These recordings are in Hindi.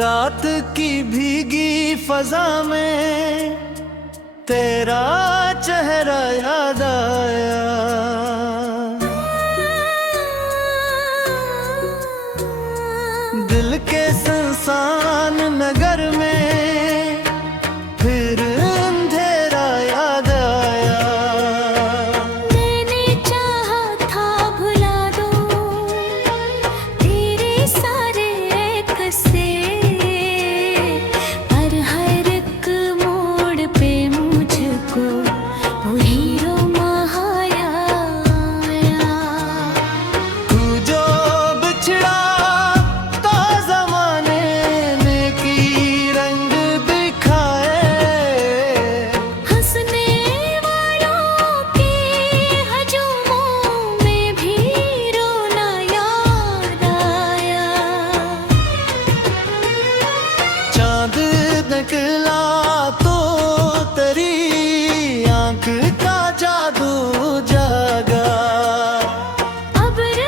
रात की भीगी फजा में तेरा चेहरा याद आया। दिल के सुनसान नगर में फिर अंधेरा याद आया। मैंने चाहा था भुला दूं तेरे सारे किस्से, पर हर एक मोड़ पे मुझको वो हीरो महाया आया। तू जो बिछड़ा तो ज़माने ने की रंग दिखाए। हंसने वालों के हजूमों में भी रोना याद आया। चांद निकला तो तेरी आंख का जादू जागा। अब्र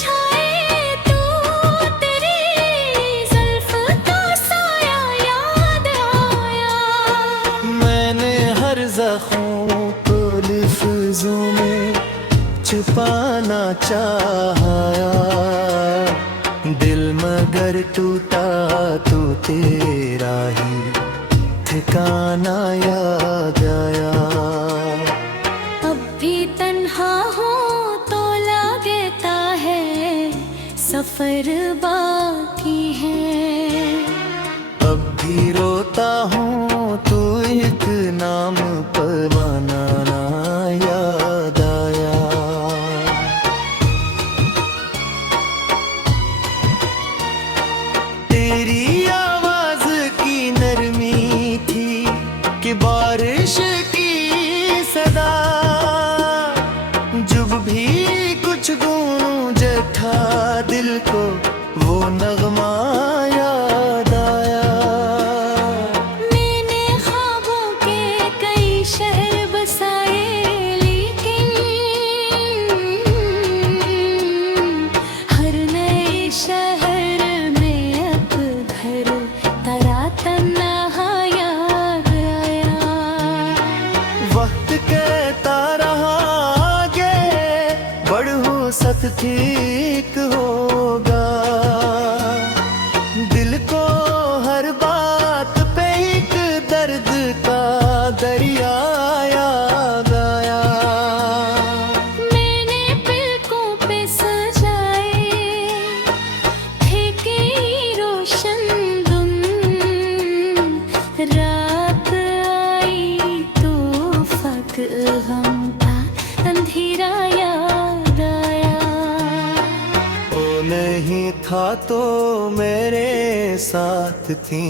छाए तो तेरी जुल्फ का साया याद आया। मैंने हर ज़ख्म को लफ्ज़ों में छुपाना चाहा। दिल मगर टूटा तो तेरा ही ठिकाना याद आया। अब भी तन्हा हो तो लगता है सफर बाकी है। अब भी रोता हूँ तो एक नाम पर बनाना याद आया। तेरी आवाज की नरमी थी कि बारिश की सदा। जब भी कुछ गूंजे था दिल को वो नगमा याद आया। मैंने ख्वाबों के कई शहर बसाए, लेकिन हर नए शहर में अब घर तेरा तन्हा याद आया। वक्त कहता रहा आगे बढ़ो सब ठीक होगा। दिल को हर बात पे एक दर्द का दरिया याद आया। मैंने पलकों पे सजाए थे कई रोशन धुन, रात आई तो फक गम का अंधेरा याद आया। ओ नहीं था तो मेरे साथ थी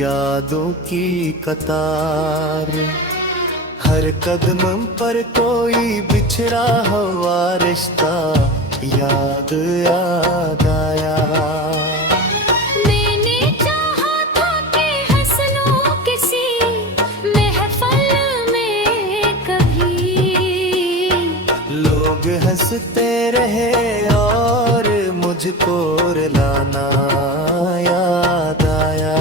यादों की कतार। हर कदम पर कोई बिछड़ा हुआ रिश्ता याद आया। मैंने चाहा था कि हंस लूं किसी महफिल में कभी। लोग हंसते रहे और मुझको रुलाना याद आया।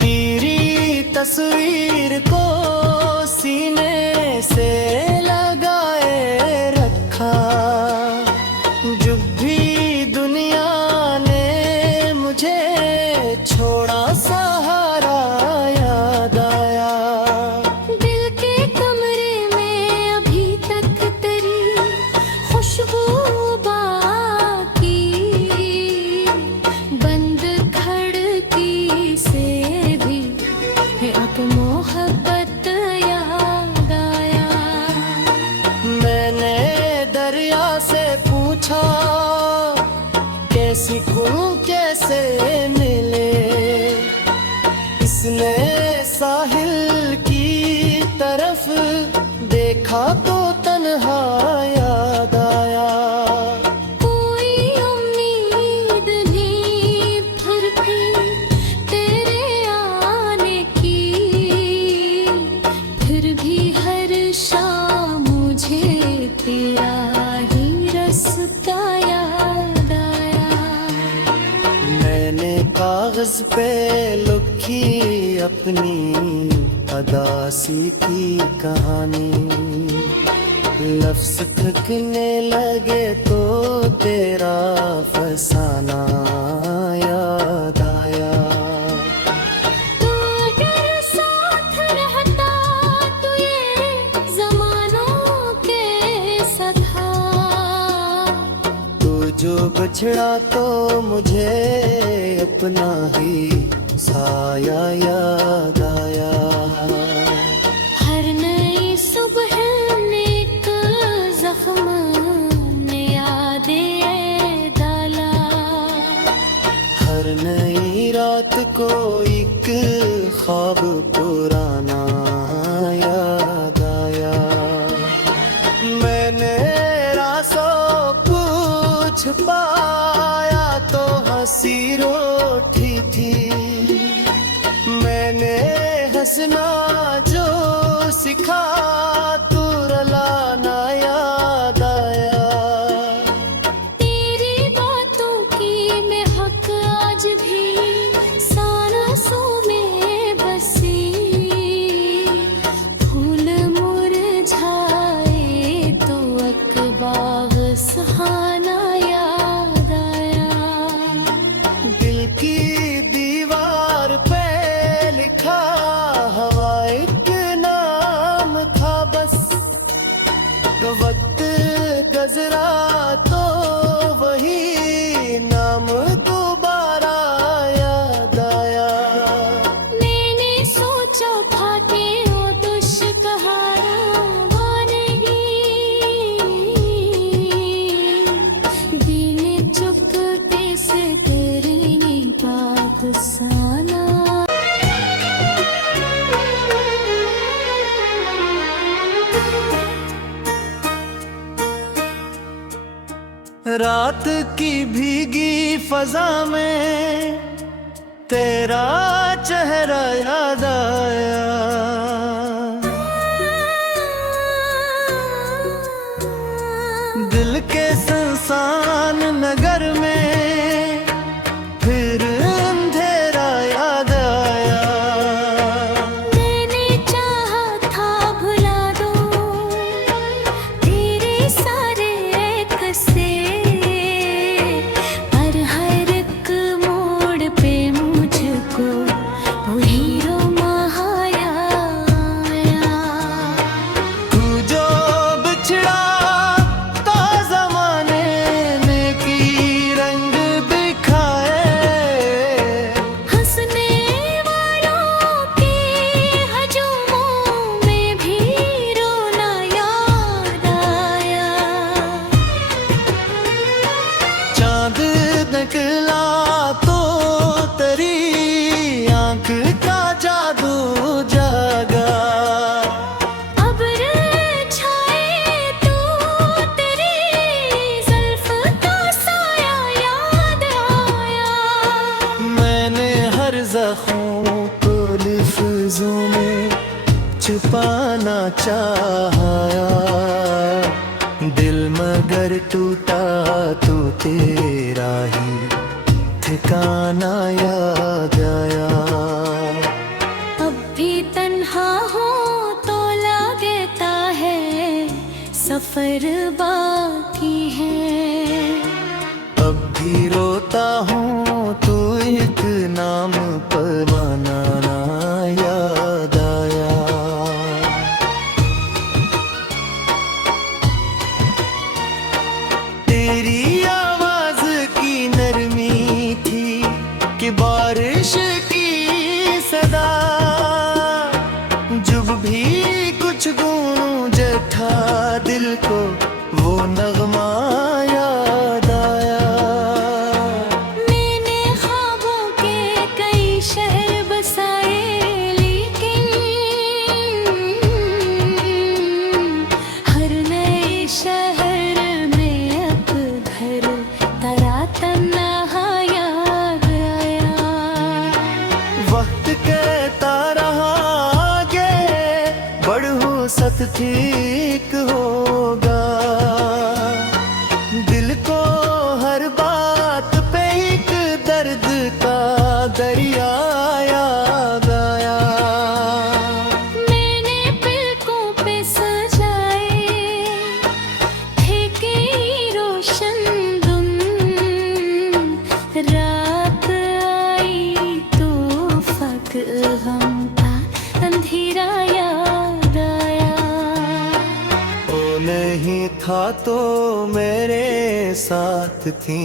तेरी तस्वीर को सीने से लगाए रखा। जब भी दुनिया ने मुझे छोड़ा सहारा याद आया। दिल के कमरे में अभी तक तेरी खुशबू बाकी, बंद खिड़की से भी अब मोहब्बत याद आया। मैंने दरिया से पूछा कैसी खूं कैसे मिले। इसने साहिल की तरफ देखा तो तन्हा याद आया। कोई पे लिखी अपनी अदासी की कहानी, लफ्ज थकने लगे तो तेरा फसाना याद आया। तू अगर साथ रहता तो ये ज़मानों के सधा, तू जो बिछड़ा तो मुझे अपना ही साया याद आया। हर नई सुबह नेक ज़ख्म ने यादें डाला, हर नई रात को एक ख्वाब पुराना याद आया। मैंने रासों पूछ पाया तो हंसी रोटी थी, मैंने हंसना जो सिखा तू रुलाना याद आया। तेरी बातों की मैं हक आज भी सांसों में बसी, फूल मुरझाए तो अकबाग सुहाना याद आया। दिल की दीवार पे लिखा हवा एक नाम था बस, वक्त गुजरा तो वही नाम दोबारा याद आया। मैंने सोचा था कि वो दुश्कहारा वो नहीं, बिन चुपके से तेरी बात सुना। रात की भीगी फजा में तेरा चेहरा याद आया। दिल के सुनसान नगर में फिर अंधेरा याद आया। मैंने चाहा था भुला दूं तेरे सारे किस्से, पर हर एक मोड़ पे मुझको वही रोमाया आया। तू जो बिछड़ा तो जमाने ने की रंग दिखाए, हंसने वालों के हजूमों में भी रोना याद आया। चांद निकला तो तेरी आंख का जादू जागा। अब्र छाए तो तेरी जुल्फ का साया याद आया। मैंने हर जख्म को लफ्जों में छुपाना चाहा, दिल मगर टूटा तो तेरा ही ठिकाना याद आया। अब भी तन्हा हो तो लगता है सफर बाकी है। अब भी रोता हूँ तो एक नाम पर बनाना याद आया। तेरी आवाज की नरमी थी कि बारिश की सदा, जब भी कुछ गूंजे था दिल को वो नगमा याद आया। मैंने ख्वाबों के कई शहर बसाए, लेकिन हर नए शहर में अब घर तेरा तन्हा याद आया। वक्त कहता रहा आगे बढ़ो सत ठीक होगा, दिल को हर बात पे एक दर्द का दरिया देखा तो मेरे साथ थी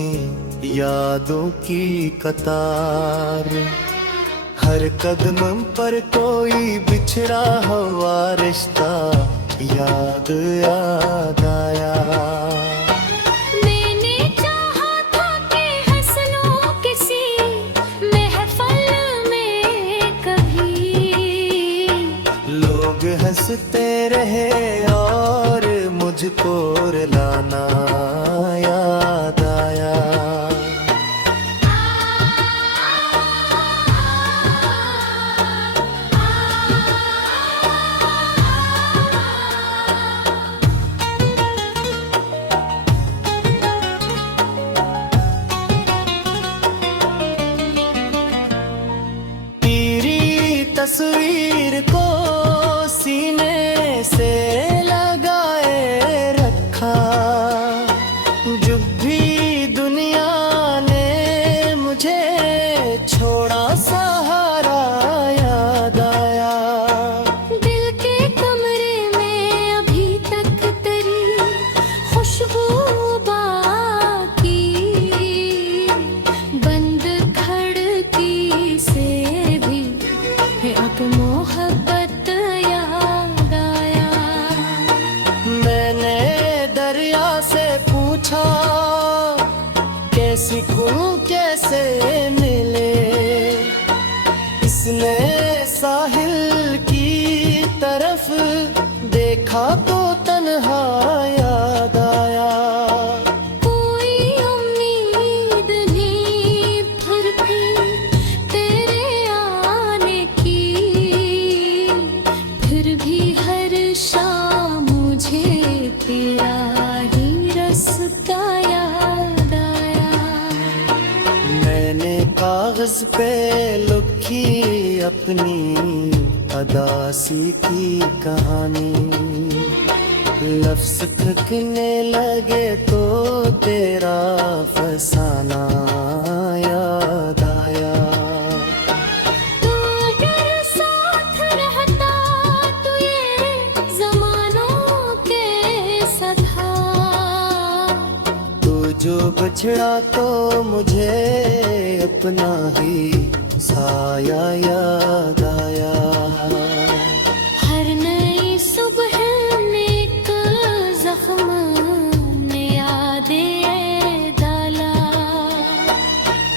यादों की कतार। हर कदम पर कोई बिछड़ा हुआ रिश्ता याद याद आया। मैंने चाहा था कि हंस लूं किसी महफिल में कभी, लोग हंसते रहे और मुझको रुलाना याद आया। तस्वीर को सीने से लगाए रखा, जब भी दुनिया ने मुझे छोड़ा सहारा याद आया। दिल के कमरे में अभी तक तेरी खुशबू बाकी, बंद खिड़की से भी अब मोहब्बत याद आया। मैंने दरिया से पूछा कैसी खूं कैसे मिले, इसने साहिल की तरफ देखा तो तन्हा याद आया। कोई उम्मीद नहीं फिर भी तेरे आने की, फिर भी हर शाम मुझे तेरा ही रास्ता याद आया। मैंने कागज पे लिखी अपनी अदासी की कहानी, लफ्ज थकने लगे तो तेरा फसाना याद आया। तू अगर साथ रहता तो ये ज़मानों के सधा, तू जो बछड़ा तो मुझे अपना ही साया याद आया। हर नई सुबह नेक जख्म ने यादें डाला,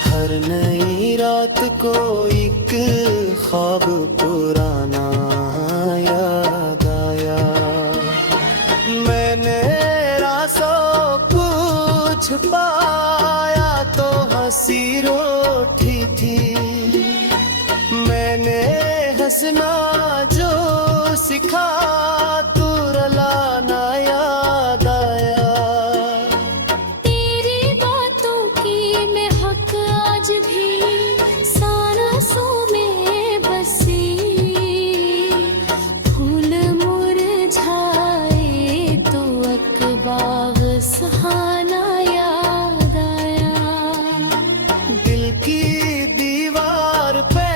हर नई रात को एक ख्वाब पुराना याद आया। मैंने राज़ों कुछ पाया तो हंसी रोटी थी, मैंने हंसना जो सिखा तू रुलाना याद आया। तेरी बातों की मैं हक आज भी सांसों में बसी, फूल मुरझाए तो अकबाग सुहाना याद आया। दिल की दीवार पे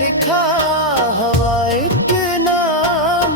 लिखा हवा एक नाम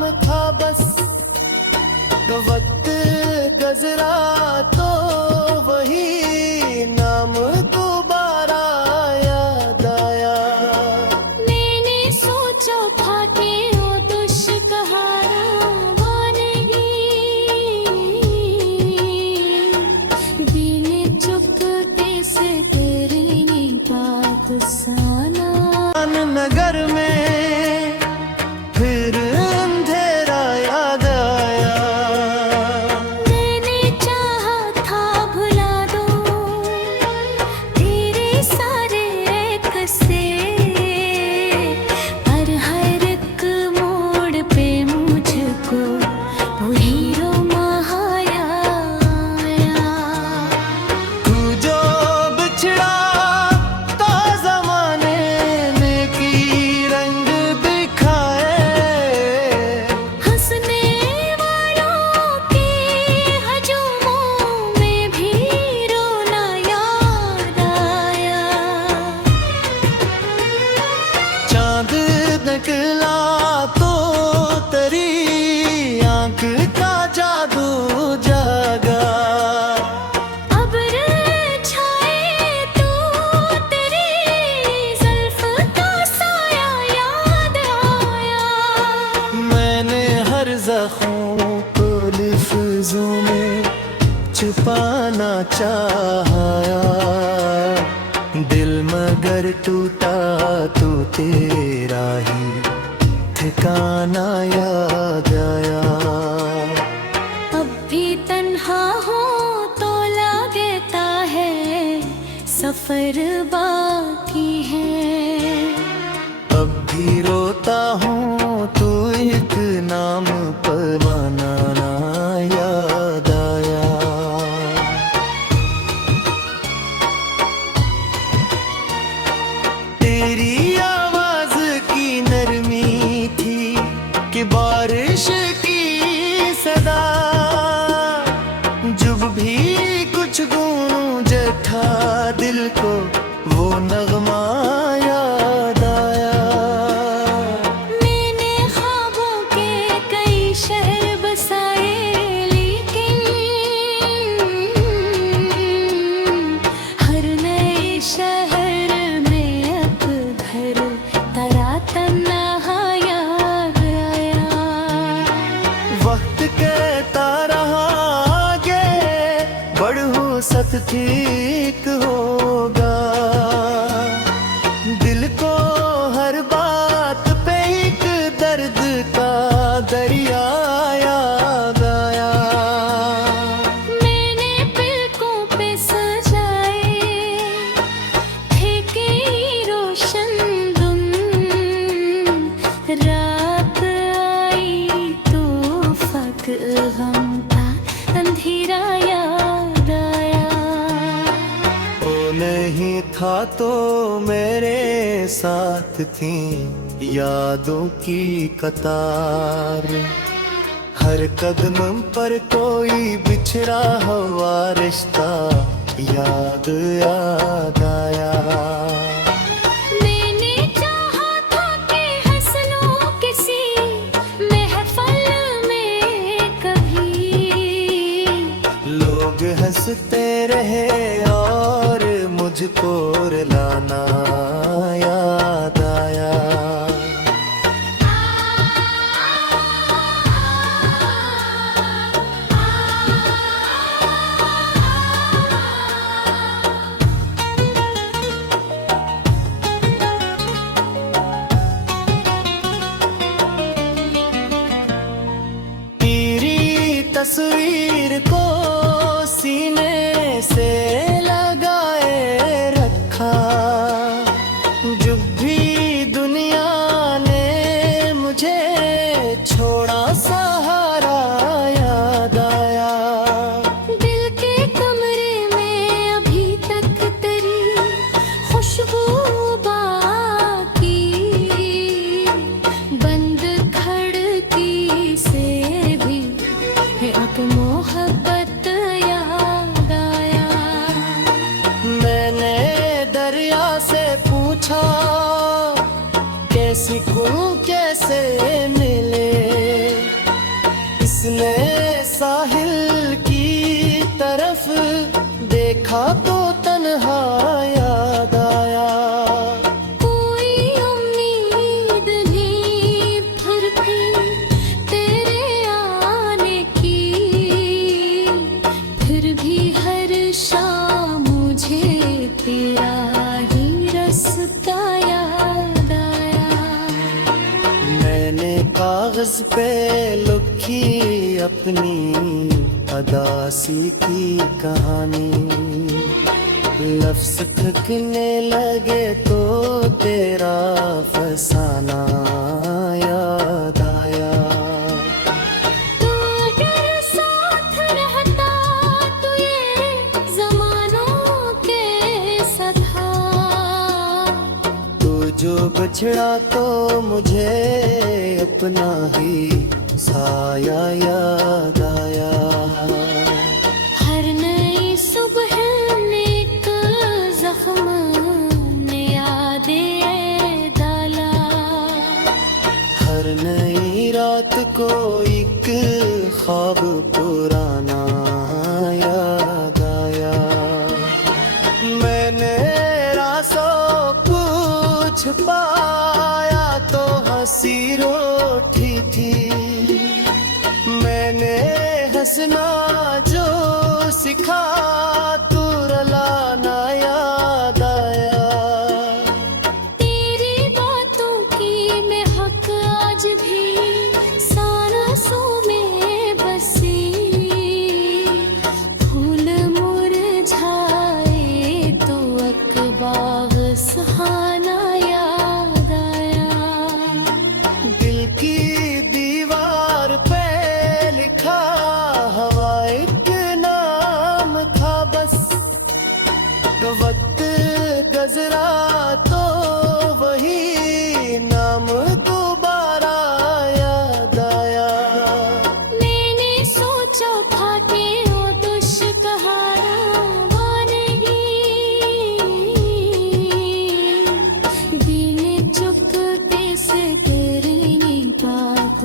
लफ्जों में छुपाना चाहा, दिल मगर टूटा तो तेरा ही ठिकाना याद आया। अब भी तन्हा हो तो लगता है सफर बाकी है। अब भी रोता हूँ तो एक नाम पर मनाना याद आया। तेरी आवाज की नरमी थी कि बारिश की सदा, जब भी कुछ गूंजे था दिल को वो नगमा याद आया। मैंने ख्वाबों के कई शहर बसाए, लेकिन हर नए शहर में अब घर तेरा तन्हा याद आया। वक्त कहता रहा आगे बढ़ो सब ठीक होगा, दिल को हर बात पे एक दर्द का दरिया याद आया। मैंने पलकों पे सजाए थे कई रोशन धुन, रात आई तो फक गम का अंधेरा याद आया। ओ नहीं था तो मेरे साथ थी यादों की कतार, हर कदम पर कोई बिछड़ा हुआ रिश्ता याद याद आया। मैंने चाहा था कि हंस लूं किसी महफिल में कभी, लोग हंसते रहे और मुझको रुलाना याद आया। तेरी तस्वीर को सीने से लगाए रखा, जब भी दुनिया ने मुझे छोड़ा सहारा याद आया। दिल के कमरे में अभी तक तेरी खुशबू बाकी, बंद खिड़की से भी एक मोहब्बत याद आया। मैंने दरिया से पूछा कैसी कैसे मिले, इसने साहिल की तरफ देखा तो तन्हा याद आया। कोई उम्मीद नहीं फिर भी तेरे आने की, फिर भी हर शाम मुझे तेरा ही रास्ता याद आया। मैंने कागज पे लिखी अपनी अदासी की कहानी, लफ्ज थकने लगे तो तेरा फसाना याद आया। तू अगर साथ रहता तो ये ज़मानों के सथा, तू जो बिछड़ा तो मुझे अपना ही साया याद आया। हर नई सुबह नेक जख्म ने यादें डाला, हर नई रात को एक ख्वाब पुराना याद आया। मैंने रासों पूछ पाया तो हंसी रोटी थी, मैंने हंसना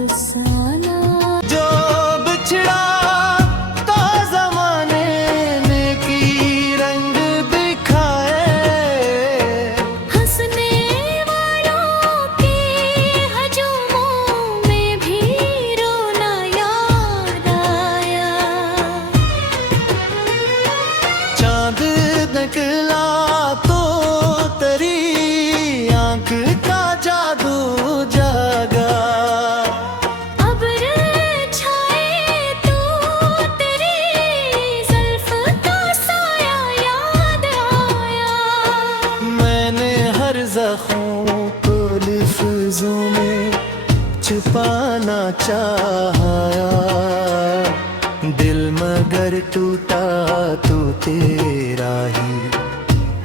अफसाना। जो बिछड़ा तो जमाने ने की रंग दिखाए, हंसने वालों के हजूमों में भी रोना याद आया। चांद निकला तो तेरी आंख का जादू जागा। अब्र छाए तो तेरी जुल्फ का साया याद आया। मैंने हर जख्म को लफ्जों में छुपाना चाहा, दिल मगर टूटा तो तेरा ही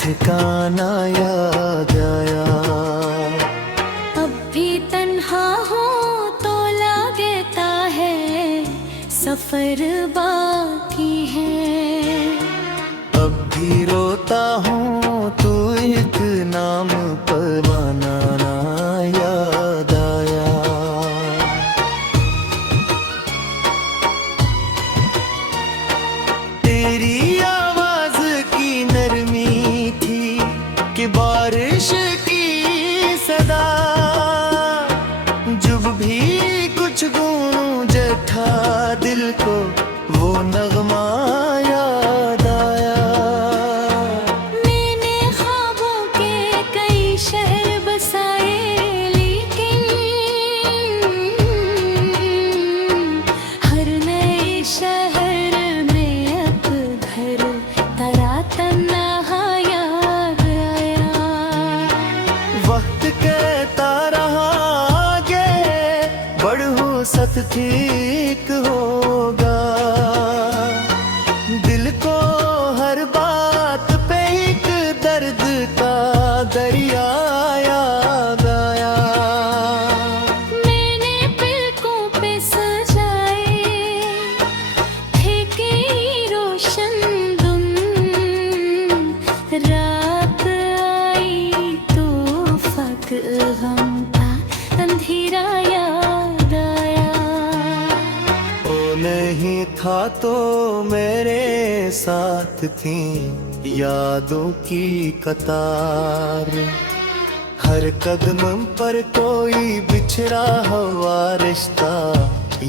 ठिकाना याद आया। अब भी तन्हा हो तो लगता है सफर बाकी है। अब भी रोता हूँ तो एक नाम पर बनाना याद आया। तेरी आवाज की नरमी थी कि बारिश की सदा, जब भी कुछ गूंजे था दिल को वो नगमा याद आया। मैंने ख्वाबों के कई शहर बसाए, लेकिन हर नए शहर में अब घर तेरा तन्हा याद आया। वक्त कहता रहा आगे बढ़ो सब ठीक होगा, दिल को हर बात पे एक दर्द का दरिया याद आया। मैंने पलकों पे सजाए थे कई रोशन धुन, रात आई तो फक गम का अंधेरा याद आया। ओ नहीं था तो मेरे साथ थी यादों की कतार, हर कदम पर कोई बिछड़ा हुआ रिश्ता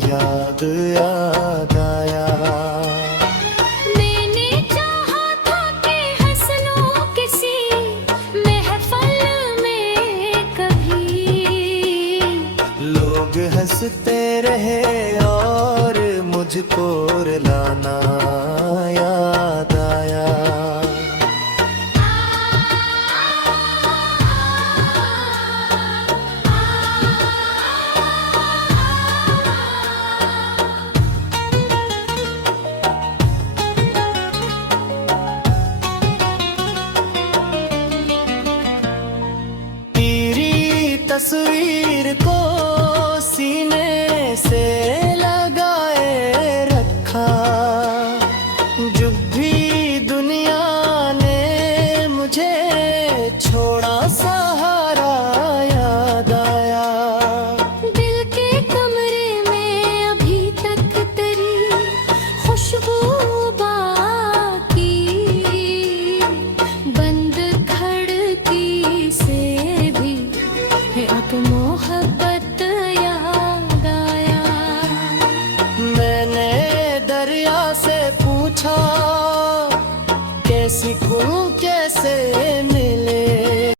याद आया। मैंने चाहा था कि हंस लूं किसी महफिल में कभी, लोग हंसते रहे और मुझको रुलाना याद आया। तेरी तस्वीर को सीने से